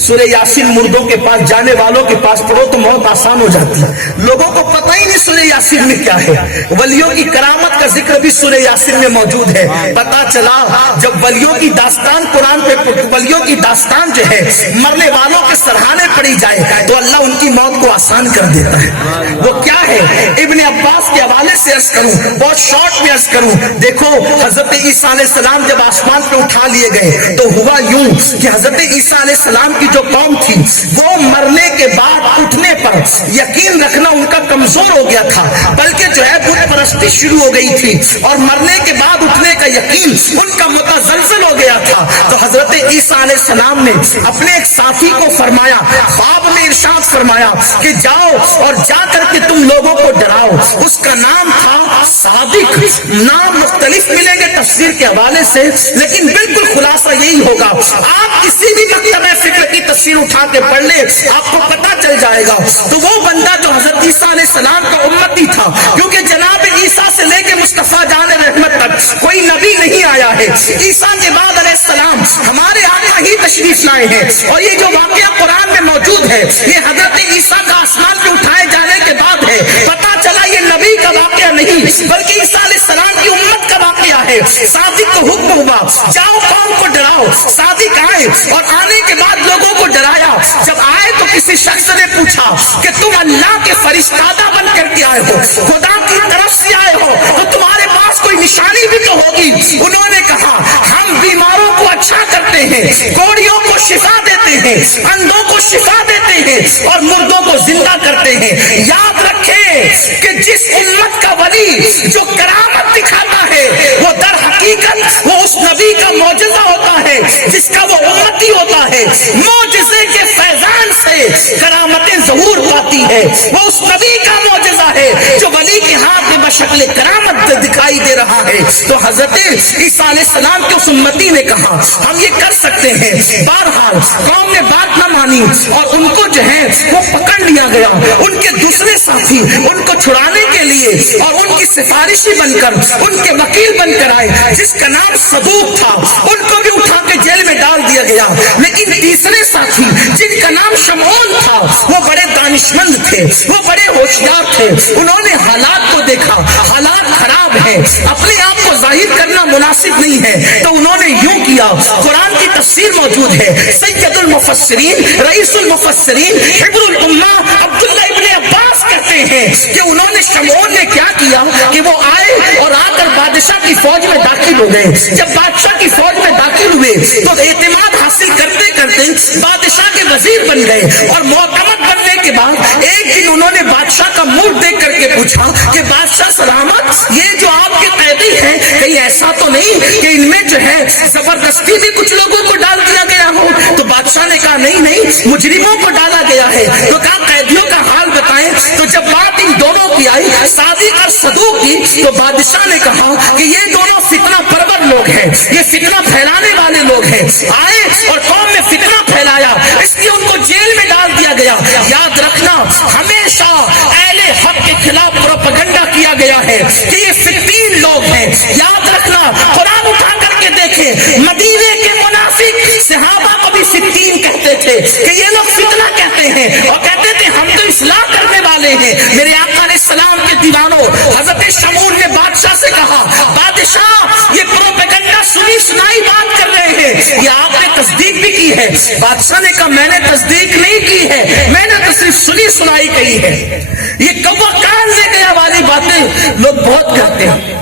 سورہ یاسین مردوں کے پاس جانے والوں کے پاس پڑھو تو موت آسان ہو جاتی ہے، لوگوں کو پتہ ہی نہیں سورہ یاسین میں کیا ہے۔ ولیوں کی کرامت کا ذکر بھی سورہ یاسین میں موجود ہے۔ پتہ چلا جب ولیوں کی داستان قرآن پہ، ولیوں کی داستان جو ہے مرنے والوں کے سرہانے پڑی جائے تو اللہ ان کی موت کو آسان کر دیتا ہے۔ وہ کیا ہے؟ ابن عباس کے حوالے سے عرض کروں، بہت شارٹ میں عرض کروں، دیکھو حضرت عیسیٰ علیہ السلام جب آسمان پہ اٹھا لیے گئے تو ہوا یوں کہ حضرت عیسیٰ علیہ السلام کی جو قوم تھی وہ مرنے کے بعد اٹھنے پر یقین رکھنا ان کا کمزور ہو گیا تھا، بلکہ جو ہے بت پرستی شروع ہو گئی تھی، اور مرنے کے بعد اٹھنے کا یقین ان کا متزلزل ہو گیا تھا۔ تو حضرت عیسیٰ علیہ السلام نے اپنے ایک ساتھی کو فرمایا، خواب میں ارشاد فرمایا کہ جاؤ اور جا کر کے تم لوگوں کو ڈراؤ۔ اس کا نام تھا صادق، نام مختلف ملیں گے تفسیر کے حوالے سے، لیکن بالکل خلاصہ یہی ہوگا۔ آپ کسی بھی مکتبہ فکر کی تفسیر اٹھا کے پڑھ لیں، آپ کو پتہ چل جائے گا۔ تو وہ بندہ جو حضرت عیسیٰ علیہ السلام کا امتی تھا، کیونکہ جناب عیسیٰ سے لے کے مصطفیٰ جان رحمت تک کوئی نبی نہیں آیا ہے، عیسیٰ کے بعد علیہ السلام ہمارے آقا ہی تشریف لائے ہیں، اور یہ جو واقعہ قرآن میں موجود ہے یہ حضرت عیسیٰ کا آسمان پہ اٹھائے جانے کے بعد ہے۔ پتہ چلا یہ نبی کا واقعہ نہیں بلکہ عیسیٰ علیہ السلام کی امت کا واقعہ ہے۔ صادق کو حکم ہوا جاؤ قوم کو ڈراؤ۔ صادق آئے اور آنے کے بعد لوگوں کو ڈرایا۔ جب آئے تو کسی شخص نے پوچھا کہ تم اللہ کے فرشتادہ بن کر کے آئے ہو، خدا کی طرف سے آئے ہو، تو تمہارے پاس کوئی نشانی بھی تو ہوگی۔ انہوں نے کہا ہم بیماروں کو اچھا کرتے ہیں، کوڑیوں کو شفا دیتے ہیں، اندھوں کو شفا دیتے ہیں، اور مردوں کو زندہ کرتے ہیں۔ یاد رکھیں کہ جس امت کا ولی جو کرامت دکھاتا ہے وہ در حقیقت وہ اس نبی کا معجزہ ہوتا ہے جس کا وہ امتی ہوتا ہے۔ معجزے کے فیضان سے کرامتیں ظہور پاتی ہے، وہ اس نبی کا معجزہ ہے جو ولی کے ہاتھ میں بشکل کرامت دکھائی دے رہا ہے۔ تو حضرت عیسیٰ علیہ السلام کے اس امتی نے کہا ہم یہ کر سکتے ہیں۔ بہرحال قوم نے بات نہ مانی اور ان کو جو ہے وہ پکڑ لیا گیا۔ ان کے دوسرے ساتھی ان کو چھڑانے کے لیے اور ان کی سفارشی بن کر ان کے وکیل بن کر آئے، جس کا نام صدوق تھا، ان کو بھی اٹھا کے جیل میں ڈال دیا گیا۔ لیکن تیسرے ساتھی جن کا نام شمعون تھا وہ بڑے دانشمند تھے، وہ بڑے ہوشیار تھے۔ انہوں نے حالات کو دیکھا، حالات خراب ہیں، اپنے آپ کو ظاہر کرنا مناسب نہیں ہے، تو انہوں نے یوں کیا۔ قرآن کی تفسیر موجود ہے، سید المفسرین، رئیس المفسرین، حبر الامہ عبداللہ ابن عباس کہتے ہیں کہ انہوں نے شمعون نے کیا کیا کہ وہ آئے اور آ کر بادشاہ کی فوج میں داخل ہو گئے۔ جب بادشاہ کی فوج میں داخل ہوئے تو اعتماد حاصل کرتے کرتے بادشاہ کے وزیر بن گئے، اور معتمد بننے کے بعد ایک دن انہوں نے بادشاہ کا منہ دیکھ کر کے پوچھا کہ بادشاہ سلامت، یہ جو آپ کے قیدی ہیں کہیں ایسا تو نہیں کہ ان میں جو ہے زبردستی بھی کچھ لوگوں کو ڈال دیا گیا ہو؟ تو بادشاہ نے کہا نہیں نہیں، مجرموں کو ڈالا گیا ہے۔ تو کہا قیدیوں کا حال بتائیں۔ تو جب بات ان دونوں کی آئی، صادق اور صدوق کی، تو بادشاہ نے کہا کہ یہ دونوں فتنہ پرور لوگ ہیں، یہ فتنہ پھیلانے والے لوگ ہیں، آئے اور قوم میں فتنہ پھیلایا، اس لیے ان کو جیل میں ڈال دیا گیا۔ یاد رکھنا ہمیشہ اہل حق کے خلاف پروپیگنڈا کیا گیا ہے کہ یہ فتین لوگ ہیں۔ یاد رکھنا قرآن اٹھا کر کے دیکھیں، مدینے کے منافق صحابہ کو بھی فتین کہتے تھے کہ یہ لوگ فتنہ کہتے ہیں، اور کہتے تھے ہم تو اصلاح کرنے والے ہیں۔ میرے آقا علیہ السلام کے دیوانوں، حضرت شمعون نے بادشاہ سے کہا بادشاہ یہ پروپیگنڈا سنی سنائی بات کر رہے ہیں، یہ آپ نے تصدیق بھی کی ہے؟ بادشاہ نے کہا میں نے تصدیق نہیں کی ہے، میں نے تو صرف سنی سنائی کہی ہے۔ یہ کوا کان لے گیا والی باتیں لوگ بہت کرتے ہیں،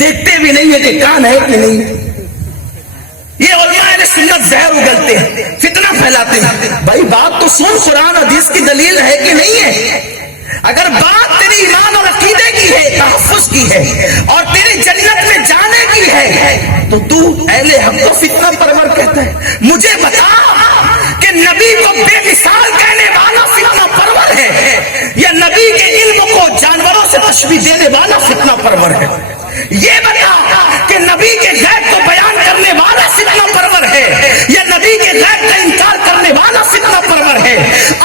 دیکھتے بھی نہیں ہے کہ کان ہے کہ نہیں۔ یہ علماء اہل سنت زہر اگلتے ہیں، فتنہ پھیلاتے ہیں۔ بھائی بات تو سن، قرآن حدیث کی دلیل ہے کہ نہیں ہے؟ اگر بات تیری ایمان اور عقیدے کی ہے، تحفظ کی ہے، اور تیری جنت میں جانے کی ہے، تو تو اہل حق کو فتنہ پرور کہتا ہے۔ مجھے بتا کہ کہ نبی کو بے مثال کہنے والا فتنہ پرور ہے یا نبی کے علم کو جانوروں سے تشبیہ دینے والا فتنہ پرور ہے؟ یہ بتا کہ نبی کے غیب کو بیان کرنے والا فتنہ پرور ہے یا نبی کے غیب کا انکار کرنے والا فتنہ پرور ہے؟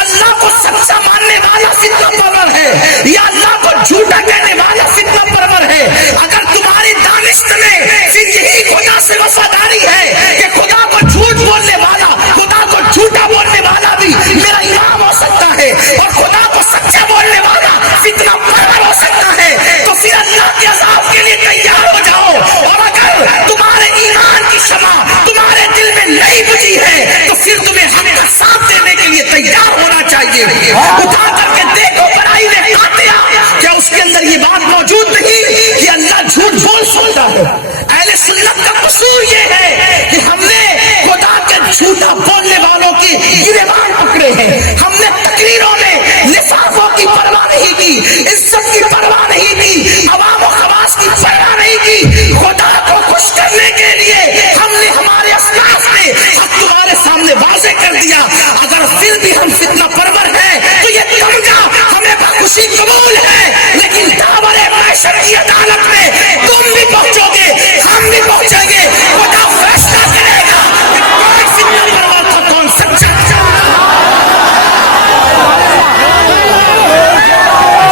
اللہ کو سچا ماننے والا فتنہ پرور ہے یا اللہ کو جھوٹا کہنے والا فتنہ پرور ہے؟ اگر تمہاری دانست میں پھر یہی خدا سے وفاداری ہے کہ خدا کو جھوٹ بولنے والا، خدا کو جھوٹا بولنے والا بھی میرا امام ہو سکتا ہے اور خدا کو سچا بولنے والا فتنہ پرور ہو سکتا ہے، تو پھر اللہ کے عذاب کے لیے تیار ہو جاؤ۔ اور اگر تمہارے ایمان کی شمع تمہارے دل میں نہیں بجھی ہے تو پھر تمہیں حق کا ساتھ دینے کے لیے تیار ہونا چاہیے۔ اٹھا کر کے دیکھو برائی نے قاطعہ، کیا اس کے اندر یہ بات موجود نہیں کہ اللہ جھوٹ بول سکتا ہے؟ اہل سنت کا قصور یہ ہے کہ ہم نے خدا کے جھوٹا بولنے والوں کی گریبان پکڑے ہیں، ہم نے تقریروں میں لفافوں کی پرواہ نہیں کی، عزت کی پرواہ نہیں کی، عوام و خواص کی پرواہ نہیں کی۔ خدا کو خوش کرنے کے لیے ہم نے ہمارے اسلاف میں حق تمہارے سامنے واضح کر دیا۔ اگر پھر بھی ہم فتنہ پرور ہیں تو یہ کمجا ہمیں بخوشی قبول ہے، لیکن داور معاشر کی عدالت میں تم بھی پہنچو گے، ہم بھی پہنچیں گے۔ خدا فیصلہ کرے گا کہ کون فتنہ پرور تھا، کون سچا۔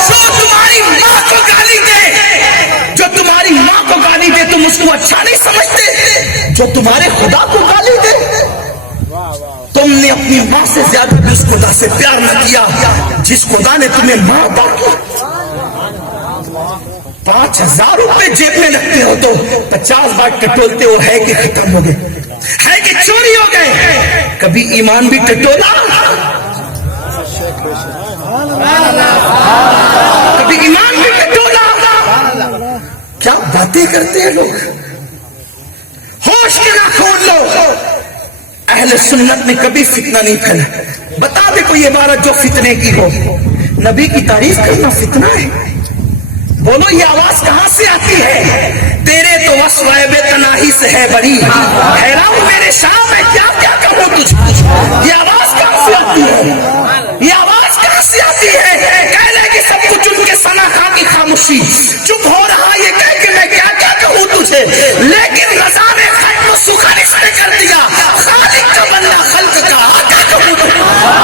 جو تمہاری ماں کو گالی دے، جو تمہاری ماں کو گالی دے تم اس کو اچھا نہیں سمجھتے؟ جو تمہارے خدا کو گالی دے، تم نے اپنی ماں سے زیادہ بھی اس خدا سے پیار نہ کیا جس خدا نے تمہیں ماں عطا کی۔ 5,000 روپے جیب میں رکھتے ہو تو 50 بار ٹٹولتے ہو، ہے کہ ختم ہو گئے، ہے کہ چوری ہو گئے؟ کبھی ایمان بھی ٹٹولا، کبھی ایمان بھی ٹٹولا؟ کیا باتیں کرتے ہیں لوگ، ہوش کے نہ کھول لو۔ اہل سنت نے کبھی فتنہ نہیں پھیلا۔ بتا دے کوئی عبارت جو فتنے کی ہو۔ نبی کی تعریف کرنا فتنہ ہے؟ بولو یہ آواز کہاں سے آتی ہے؟ تیرے تو وصف بے تناہی سے ہے بڑی، حیران میرے شاہ میں کیا کیا کہوں تجھ کو۔ یہ آواز کہاں سے آتی ہے؟ یہ آواز کہاں سے آتی ہے؟ کہہ لے کہ سب کچھ ان کے ثنا خاں کی خاموشی، چپ ہو رہا یہ کہہ کہ میں کیا کیا کہوں تجھے، لیکن رضا نے ختم سخن سے کر دیا، خالق کا بندہ خلق کا آقا کہوں تجھے۔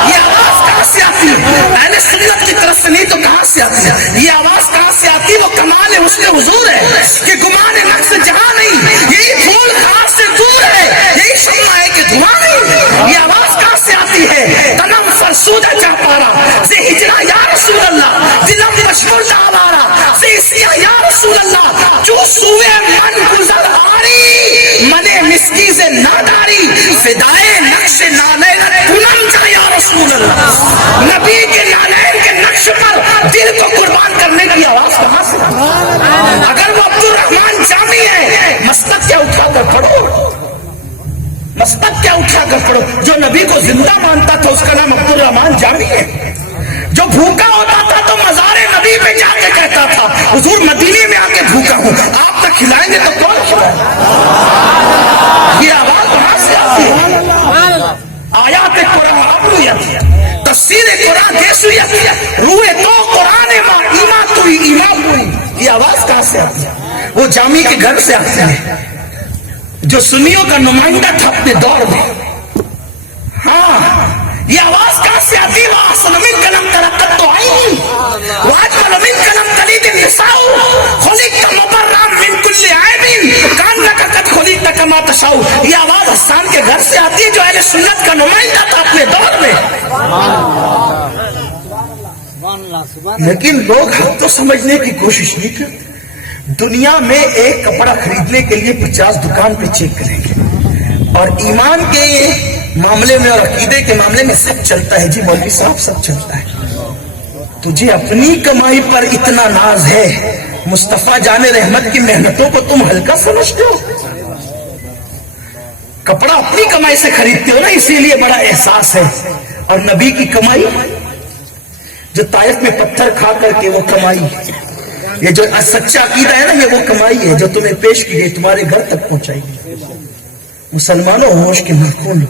یہ آواز کہاں سے آتی ہے؟ اہل سنت کی طرف سے نہیں تو کہاں سے آتی ہے؟ یہ آواز کہاں سے آتی ہے؟ وہ کمال ہے حسن حضور ہے کہ گمان نقص جہاں نہیں، یہی پھول خار سے دور ہے، یہی شمع ہے کہ دھواں نہیں۔ یہ آواز کہاں سے آتی ہے؟ تنم فرسودہ جا پارا سے ہجرہ یا رسول اللہ، دلم مشمول آوارا سے اسیا یا رسول اللہ، جو سوئے من گزر آری منے مسکی سے ناداری، فدائے نقش نالین کنم جا یا رسول اللہ۔ نبی کے نالین کے نقش پر دل کو قربان کرنے کی آواز کہاں سے؟ اگر وہ عبد الرحمن جامی ہے، مسلک کیا اٹھا کر پڑھو، مسلک کیا اٹھا کر پڑھو۔ جو نبی کو زندہ مانتا تھا اس کا نام عبد الرحمن جامی ہے، جو بھوکا ہوتا تھا تو مزار نبی پہ جا کے کہتا تھا حضور مدینے میں آ کے بھوکا ہوں، آپ تک کھلائیں گے تو کون کھلائے؟ یہ آواز کہاں سے آتی ہے؟ آیات قرآن ابرویت، تفسیر قرآن دیسویت، روح تو قرآن ماں ایمان تو ایمان ہوئی۔ یہ آواز کہاں سے آتی ہے؟ وہ جامی کے گھر سے آتی ہے جو سنیوں کا نمائندہ تھا اپنے دور میں۔ ہاں یہ آواز کہاں سے آتی ہے؟ وَأَصْلَمِنْ قَلَمْ تَرَقَّتْ تو آئی نہیں، وَأَجْمَلَ مِنْ قَلَمْ قَلِيدٍ نِسَاءُ خُلِقْتَ مُبَرًّا مِنْ كُلِّ عَيْبٍ كَأَنَّكَ قَدْ خُلِقْتَ كَمَا تَشَاءُ۔ یہ آواز حسان کے گھر سے آتی ہے جو اہل سنت کا نمائندہ تھا اپنے دور میں۔ لیکن لوگ حق تو سمجھنے کی کوشش نہیں کرتے۔ دنیا میں ایک کپڑا خریدنے کے لیے 50 دکان پہ چیک کریں گے، اور ایمان کے معاملے میں اور عقیدے کے معاملے میں سب چلتا ہے۔ جی مولوی صاحب سب چلتا ہے، تجھے اپنی کمائی پر اتنا ناز ہے، مصطفیٰ جان رحمت کی محنتوں کو تم ہلکا سمجھتے ہو؟ کپڑا اپنی کمائی سے خریدتے ہو نا، اسی لیے بڑا احساس ہے۔ اور نبی کی کمائی جو طائف میں پتھر کھا کر کے وہ کمائی، یہ جو سچا عقیدہ ہے نا، یہ وہ کمائی ہے جو تمہیں پیش کی گئی، تمہارے گھر تک پہنچائی گئی۔ مسلمانوں ہوش کے ناخن،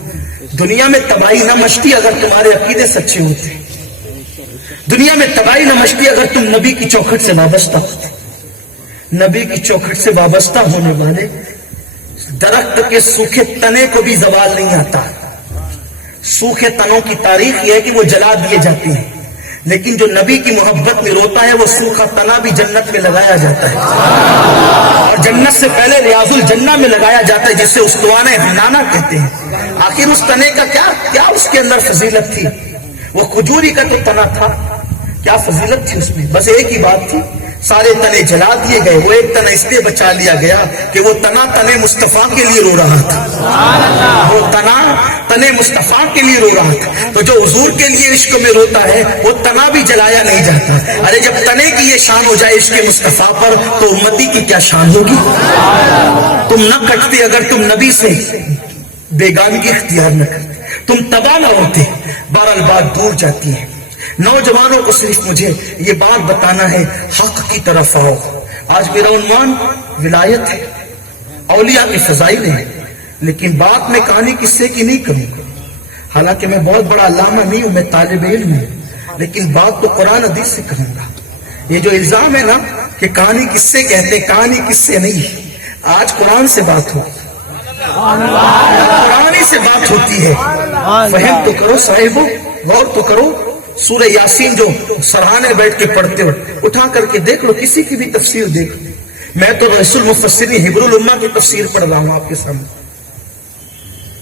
دنیا میں تباہی نہ مچتی اگر تمہارے عقیدے سچے ہوتے، دنیا میں تباہی نہ مچتی اگر تم نبی کی چوکھٹ سے وابستہ ہوتے۔ نبی کی چوکھٹ سے وابستہ ہونے والے درخت کے سوکھے تنے کو بھی زوال نہیں آتا۔ سوکھے تنوں کی تاریخ یہ ہے کہ وہ جلا دیے جاتے ہیں، لیکن جو نبی کی محبت میں روتا ہے وہ سوکھا تنا بھی جنت میں لگایا جاتا ہے، اور جنت سے پہلے ریاض الجنہ میں لگایا جاتا ہے، جسے استوانِ حنانہ کہتے ہیں۔ آخر اس تنے کا کیا اس کے اندر فضیلت تھی؟ وہ کھجوری کا تو تنا تھا، کیا فضیلت تھی اس میں؟ بس ایک ہی بات تھی، سارے تنے جلا دیے گئے، وہ ایک تنا اس لیے بچا لیا گیا کہ وہ تنا تنے مصطفیٰ کے لیے رو رہا تھا، وہ تنا تنے مصطفیٰ کے لیے رو رہا تھا۔ تو جو حضور کے لیے عشق میں روتا ہے وہ تنا بھی جلایا نہیں جاتا۔ ارے جب تنے کی یہ شان ہو جائے عشق مصطفیٰ پر تو امتی کی کیا شان ہوگی؟ تم نہ کٹتے اگر تم نبی سے بیگانگی اختیار نہ کرتے، تم تباہ نہ ہوتے۔ بہرحال بات دور جاتی ہے، نوجوانوں کو صرف مجھے یہ بات بتانا ہے، حق کی طرف آؤ۔ آج میرا عنوان ولایت ہے، اولیاء کی فضائل ہے، لیکن بات میں کہانی قصے کی نہیں کروں گا، حالانکہ میں بہت بڑا علامہ نہیں ہوں، میں طالب علم ہوں، لیکن بات تو قرآن حدیث سے کروں گا۔ یہ جو الزام ہے نا کہ کہانی قصے کہتے، کہانی قصے نہیں، آج قرآن سے بات ہو، قرآن ہی سے بات ہوتی ہے۔ فہم تو کرو صاحبو، غور تو کرو۔ سورہ یاسین جو سرحانے بیٹھ کے پڑھتے ہو، اٹھا کر کے دیکھ لو، کسی کی بھی تفسیر دیکھ لو۔ میں تو رسول مفسرین حبر الامہ کی تفسیر پڑھ رہا ہوں آپ کے سامنے،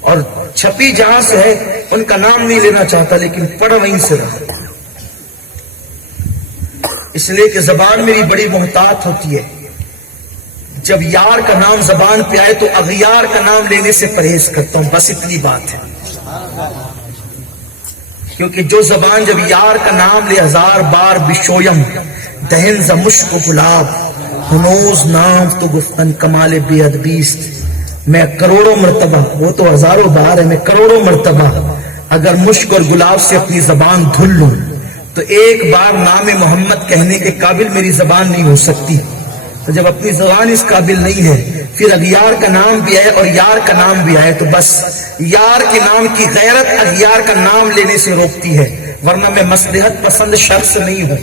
اور چھپی جہاں سے ہے ان کا نام نہیں لینا چاہتا، لیکن پڑھ وہیں سے رہا، اس لیے کہ زبان میری بڑی محتاط ہوتی ہے۔ جب یار کا نام زبان پہ آئے تو اغیار کا نام لینے سے پرہیز کرتا ہوں، بس اتنی بات ہے۔ کیونکہ جو زبان جب یار کا نام لے ہزار بار بشویم دہن ز مشک و گلاب ہنوز نام تو گفتن کمال بے ادبیست۔ میں کروڑوں مرتبہ، وہ تو ہزاروں بار ہے، میں کروڑوں مرتبہ اگر مشک اور گلاب سے اپنی زبان دھل لوں تو ایک بار نام محمد کہنے کے قابل میری زبان نہیں ہو سکتی۔ تو جب اپنی زبان اس قابل نہیں ہے، پھر اغیار کا نام بھی آئے اور یار کا نام بھی آئے تو بس یار کے نام کی غیرت اغیار کا نام لینے سے روکتی ہے، ورنہ میں مصلحت پسند شخص نہیں ہوں۔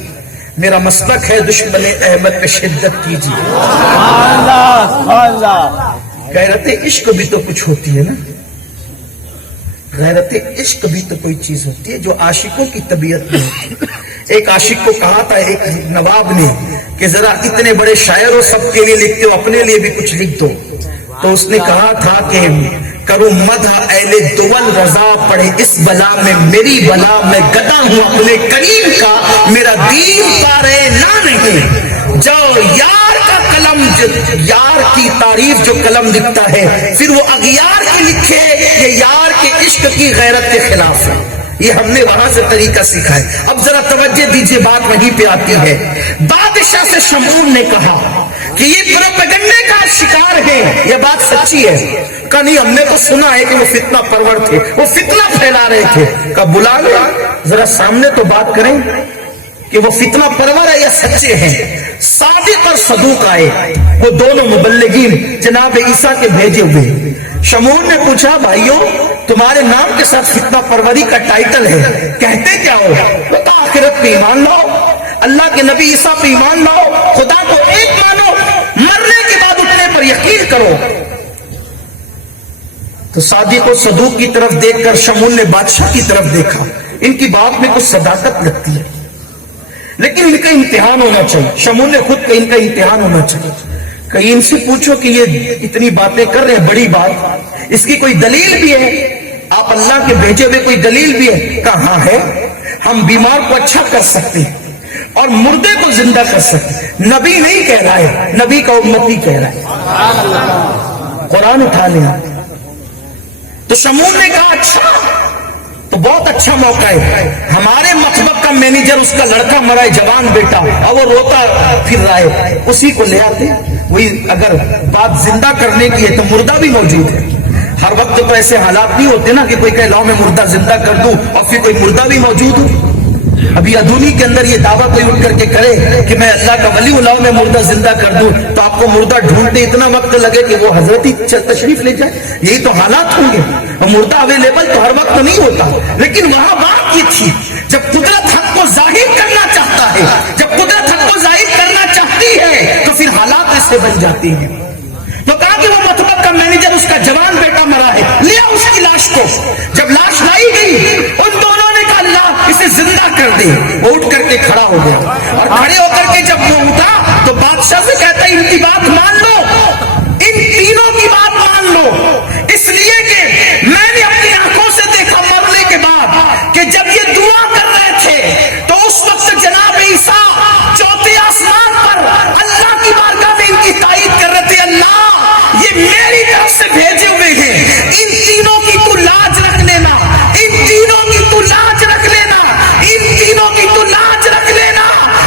میرا مسلک ہے دشمن احمد پہ شدت کیجیے۔ غیرت عشق بھی تو کچھ ہوتی ہے نا، غیرت عشق بھی تو کوئی چیز ہوتی ہے جو عاشقوں کی طبیعت میں ہوتی ہے۔ ایک عاشق کو کہا تھا ایک نواب نے کہ ذرا اتنے بڑے شاعر ہو، سب کے لیے لکھتے ہو، اپنے لیے بھی کچھ لکھ دو۔ تو اس نے کہا تھا کہ کرو مدح اہل دول رضا پڑے اس بلا میں میری بلا، میں گدا ہوں اپنے کریم کا، میرا دین پارے نہ نہیں۔ جاؤ یار کا قلم، یار کی تعریف جو قلم لکھتا ہے پھر وہ اغیار کی لکھے، یہ یار کے عشق کی غیرت کے خلاف ہے۔ یہ ہم نے وہاں سے طریقہ سیکھا ہے۔ اب ذرا توجہ دیجئے، بات وہیں پہ آتی ہے۔ بادشاہ سے شمعون نے کہا کہ یہ پروپیگنڈے کا شکار ہے، یہ بات سچی ہے؟ کہا نہیں، ہم نے تو سنا ہے کہ وہ فتنہ پرور تھے، وہ فتنہ پھیلا رہے تھے۔ کہا بلا لو، ذرا سامنے تو بات کریں کہ وہ فتنہ پرور ہے یا سچے ہیں۔ صادق اور صدوق آئے، وہ دونوں مبلغین جناب عیسیٰ کے بھیجے ہوئے۔ شمعون نے پوچھا بھائیو تمہارے نام کے ساتھ فتنہ پروری کا ٹائٹل ہے، کہتے کیا ہو؟ وہ تو آخرت پہ ایمان لاؤ، اللہ کے نبی عیسیٰ پہ ایمان لاؤ، خدا کو ایک مانو، مرنے کے بعد اٹھنے پر یقین کرو۔ تو صادق و صدوق کی طرف دیکھ کر شمعون نے بادشاہ کی طرف دیکھا، ان کی بات میں کچھ صداقت لگتی ہے، لیکن ان کا امتحان ہونا چاہیے۔ شمعون نے خود کہ ان کا امتحان ہونا چاہیے، کہیں ان سے پوچھو کہ یہ اتنی باتیں کر رہے ہیں، بڑی بات، اس کی کوئی دلیل بھی ہے؟ آپ اللہ کے بھیجے ہوئے کوئی دلیل بھی ہے؟ کہاں ہے؟ ہم بیمار کو اچھا کر سکتے ہیں اور مردے کو زندہ کر سکتے ہیں۔ نبی نہیں کہہ رہا ہے، نبی کا امتی کہہ رہا ہے۔ قرآن اٹھا لیا۔ تو شمعون نے کہا اچھا تو بہت اچھا موقع ہے، ہمارے مطبخ کا مینیجر اس کا لڑکا مرا ہے، جوان بیٹا، اور وہ روتا پھر رہا ہے، اسی کو لے آتے۔ وہی اگر بات زندہ کرنے کی ہے تو مردہ بھی موجود ہے۔ ہر وقت تو ایسے حالات نہیں ہوتے نا کہ کوئی کہے لاؤ میں مردہ زندہ کر دوں اور پھر کوئی مردہ بھی موجود ہو۔ ابھی ادونی کے اندر یہ دعویٰ کوئی اٹھ کر کے کرے کہ میں اللہ کا ولی ہوں، لاؤ میں مردہ زندہ کر دوں، تو آپ کو مردہ ڈھونڈتے اتنا وقت لگے کہ وہ حضرت ہی تشریف لے جائے۔ یہی تو حالات ہوں گے۔ وہ مردہ اویلیبل تو ہر وقت نہیں ہوتا، لیکن وہاں بات یہ تھی جب قدرت حق کو ظاہر کرنا چاہتا ہے، جب قدرت حق کو ظاہر کرنا چاہتی ہے تو پھر حالات ایسے بن جاتی ہیں۔ تو کہا کہ وہ مطبخ کا مینیجر، اس کا جوان بیٹا مرا ہے، لیا اس کی لاش کو۔ جب لاش لائی گئی ان دونوں نے کہا اللہ اسے زندہ کر دے۔ وہ اٹھ کر کے کھڑا ہو گیا، اور کھڑے ہو کر کے جب وہ اٹھا تو بادشاہ سے کہتا ہے ان کی بات مان لو، ان تینوں کی بات مان لو، اس لیے کہ میں نے اپنی آنکھوں سے دیکھا مرنے کے بعد کہ جب یہ دعا کر رہے تھے تو اس وقت جناب عیسیٰ چوتھے آسمان پر اللہ کی بارگاہ میں ان کی تائید کر رہے تھے، اللہ یہ میری طرف سے بھیجے ہوئے ہیں، ان تینوں کی تو لاج رکھ لینا، ان تینوں کی تو لاج رکھ لینا، ان تینوں کی تو لاج رکھ لینا۔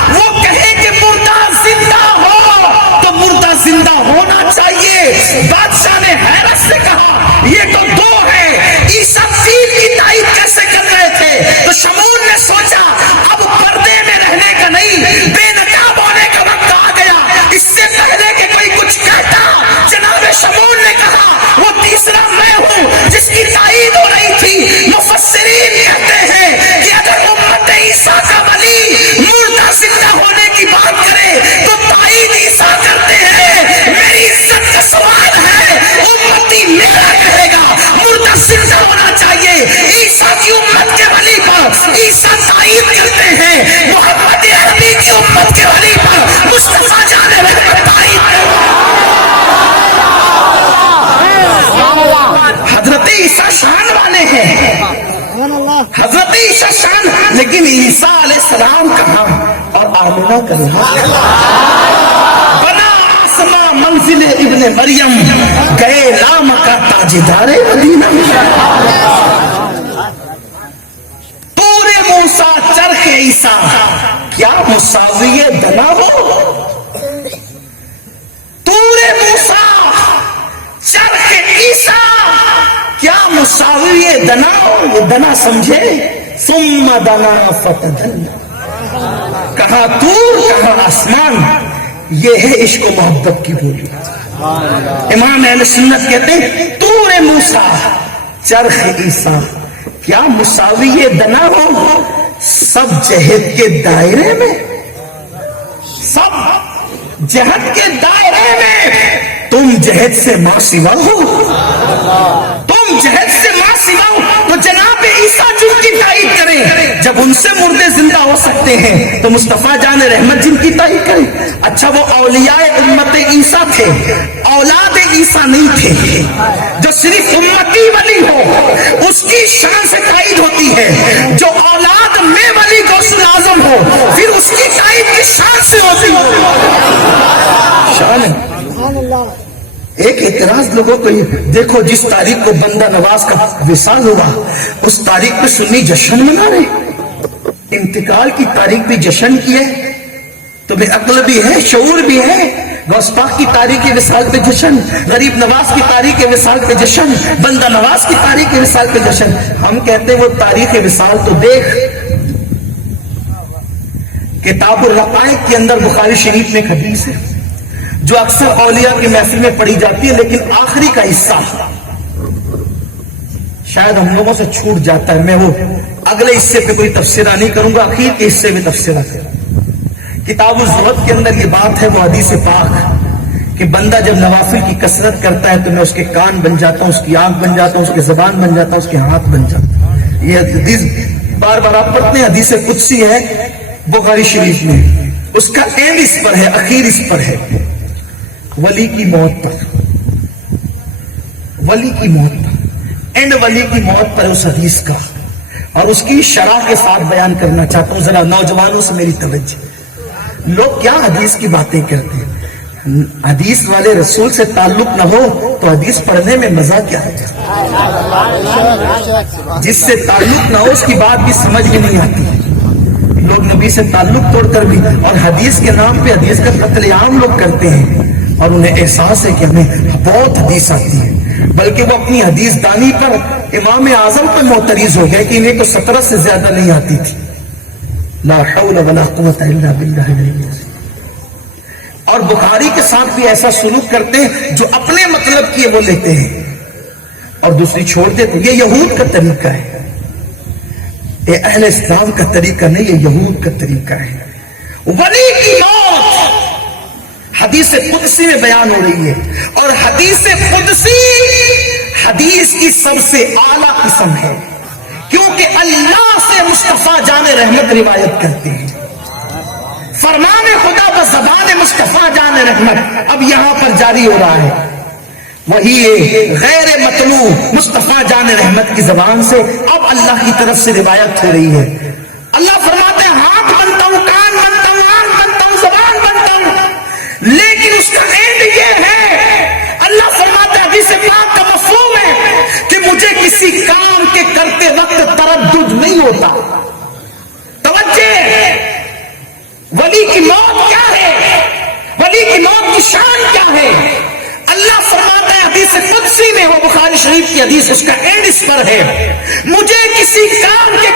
وہ کہے کہ مردہ زندہ ہو تو مردہ زندہ ہونا چاہیے۔ بادشاہ نے حیرت سے کہا یہ تو دو ہے، عیسیٰ تین کی تائید کیسے کر رہے تھے؟ تو شمعون نے سوچا اب پردے میں رہنے کا نہیں، بے نقاب ہونے کا وقت آ گیا، اس سے پہلے کہ کوئی کچھ کہتا جناب شمعون نے کہا وہ تیسرا میں ہوں جس کی تائید ہو رہی تھی۔ مفسرین کہتے ہیں کہ اگر امت عیسیٰ کا ولی مردہ زندہ ہونے کی بات کرے تو تائید عیسیٰ کرتے ہیں۔ میری عزت کا سوال ہے، امتی میرا کہے گا مردہ زندہ ہونا چاہیے، عیسیٰ کی امت کے ولی پر عیسیٰ تائید کرتے ہیں، محمد عربی کی امت کے ولی پر مصطفیٰ جان رحمت تائید کرتے ہیں۔ حضرت عیسیٰ شان والے ہیں، حضرت عیسیٰ شان، لیکن عیسیٰ علیہ السلام کہاں اور آمنہ کہاں؟ بنا آسماں منزل ابن مریم، گئے نام کا تاجدار مدینہ۔ طور موسیٰ چرخ عیسیٰ، کیا مساوی دنا ہو؟ طور موسیٰ چرخ عیسیٰ کیا مساوی دنا ہو؟ یہ دنا سمجھے، ثم دنا فتدنا، کہاں طور کہاں آسمان، یہ ہے عشق و محبت کی بولی۔ امام اہل سنت کہتے ہیں طور موسیٰ چرخ عیسیٰ کیا مساوی دنا ہو؟ سب جہد کے دائرے میں، سب جہد کے دائرے میں تم جہد سے ماں سوا ہو، تم جہد سے ماں سوا ہو۔ تو جناب عیسیٰ جن کی تائید کریں، جب ان سے مردے زندہ ہو سکتے ہیں تو مصطفیٰ جان رحمت جن کی تائید کریں۔ اچھا وہ اولیاء امت عیسیٰ تھے، اولاد عیسیٰ نہیں تھے، جو صرف امتی ولی ہو اس کی شان سے تائید ہوتی ہے، جو اولاد میں ولی غوث الاعظم ہو پھر اس کی تائید کس شان سے ہوتی ہے؟ شان ہے۔ ایک اعتراض لوگوں کو دیکھو، جس تاریخ کو بندہ نواز کا وصال ہوا اس تاریخ پہ سنی جشن منا رہے، انتقال کی تاریخ پہ جشن کی ہے، تو بے عقل بھی ہے، شعور بھی ہے۔ غوث پاک کی تاریخ وصال پہ جشن، غریب نواز کی تاریخ وصال پہ جشن، بندہ نواز کی تاریخ وصال پہ جشن۔ ہم کہتے ہیں وہ تاریخ وصال تو دیکھ، کتاب الرقائق کے اندر بخاری شریف میں ایک حدیث ہے جو اکثر اولیاء کی محفل میں پڑھی جاتی ہے، لیکن آخری کا حصہ شاید ہم لوگوں سے چھوٹ جاتا ہے۔ میں وہ اگلے حصے پہ کوئی تفسیرہ نہیں کروں گا، اخیر کے حصے میں تفسیرہ کروں۔ کتاب الزہد کے اندر یہ بات ہے، وہ حدیث پاک کہ بندہ جب نوافل کی کثرت کرتا ہے تو میں اس کے کان بن جاتا ہوں، اس کی آنکھ بن جاتا ہوں، اس کی زبان بن جاتا ہوں، اس کے ہاتھ بن جاتا ہوں۔ یہ حدیث بار بار آپ پڑھتے ہیں، حدیث قدسی ہے بخاری شریف میں، اس کا اینڈ اس پر ہے، اخیر اس پر ہے، ولی کی موت پر، ولی کی موت پر، اینڈ ولی کی موت پر اس حدیث کا، اور اس کی شرح کے ساتھ بیان کرنا چاہتا ہوں۔ ذرا نوجوانوں سے میری توجہ، لوگ کیا حدیث کی باتیں کرتے ہیں، حدیث والے رسول سے تعلق نہ ہو تو حدیث پڑھنے میں مزہ کیا ہے؟ جس سے تعلق نہ ہو اس کی بات بھی سمجھ میں نہیں آتی۔ لوگ نبی سے تعلق توڑ کر بھی اور حدیث کے نام پہ حدیث کا قتل عام لوگ کرتے ہیں، اور انہیں احساس ہے کہ ہمیں بہت حدیث آتی ہے، بلکہ وہ اپنی حدیث دانی پر امام اعظم پر معترض ہو گئے کہ انہیں تو 17 سے زیادہ نہیں آتی تھی۔ لا حول ولا قوت الا باللہ۔ اور بخاری کے ساتھ بھی ایسا سلوک کرتے ہیں، جو اپنے مطلب کیے وہ لیتے ہیں، اور دوسری چھوڑ دے تو یہ یہود کا طریقہ ہے، یہ اہل اسلام کا طریقہ نہیں، یہ یہود کا طریقہ ہے۔ ولی کی موت حدیث قدسی میں بیان ہو رہی ہے، اور حدیث قدسی حدیث کی سب سے اعلیٰ قسم ہے، کیونکہ اللہ سے مصطفیٰ جان رحمت روایت کرتے ہیں۔ فرمان خدا بزبان مصطفیٰ جان رحمت اب یہاں پر جاری ہو رہا ہے، وہی غیر مطلوع مصطفیٰ جان رحمت کی زبان سے اب اللہ کی طرف سے روایت ہو رہی ہے۔ اللہ فرماتے ہیں ہاتھ بنتا ہوں، کان بنتا ہوں، آنکھ بنتا ہوں، زبان بنتا ہوں، لیکن اس کا اینڈ یہ ہے، اللہ فرماتے ہیں حدیث پاک کا مفہوم ہے کہ مجھے کسی کام کے کرتے وقت تردد نہیں ہوتا۔ توجہ، ولی کی موت کیا ہے، ولی کی موت کی شان کیا ہے؟ اللہ فرماتا ہے حدیث قدسی میں، وہ بخاری شریف کی حدیث، اس کا اینڈ اس پر ہے، مجھے کسی کام کے